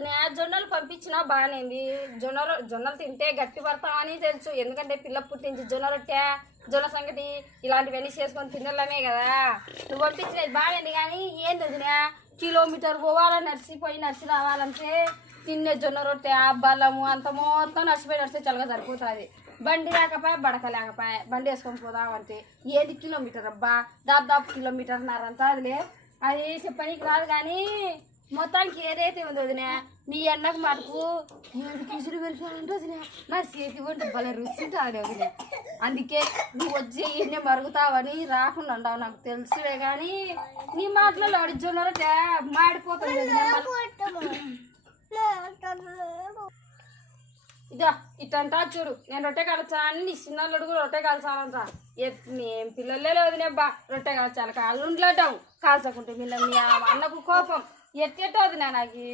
వదినా జొన్నలు పంపించినా బాగానేంది. జొన్నలు తింటే గట్టి పడతామని తెలుసు. ఎందుకంటే పిల్ల పుట్టించి జొన్న రొట్టె జొన్న సంగటి ఇలాంటివన్నీ చేసుకొని తినడమే కదా. నువ్వు పంపించినది బాగానేది. కానీ ఏంది వదినా కిలోమీటర్ పోవాలని నడిచి రావాలంటే తిన్నే జొన్న రొట్టె బల్లము అంత మొత్తం నడిచిపోయి చల్లగా సరిపోతుంది. బండి లేకపోయా బడక లేకపోయా బండి వేసుకొని పోదామంటే ఏది కిలోమీటర్ అబ్బా దాదాపు కిలోమీటర్న్నరంతా అదిలే. అది చెప్పనీకి రాదు. కానీ మొత్తానికి ఏదైతే ఉందో వదినా మీ అన్నకు మటుకు 7 కేజీలు వెళ్ళిపోయాలంటే వదినా మరి చేతి వంట భలే రుచి ఉంటుంది వదినా. అందుకే నువ్వు వచ్చి ఇన్నే మరుగుతావని రాకుండా ఉండవు నాకు తెలుసులే. కానీ నీ మాటలలో జొన్న రొట్టె మాడిపోతుంది వదినా. ఇదా ఇట్టంటా చూడు నేను రొట్టె కాల్చాలని నీ చిన్నోళ్ళు కూడా రొట్టె కాల్చాలంట. ఏం పిల్లలే వదిలేబ్బా రొట్టె కాల్చాలి కాళ్ళు ఉండలేటావు కాల్చకుంటే మీ అన్నకు కోపం ఎట్టవుతుంది నాకు.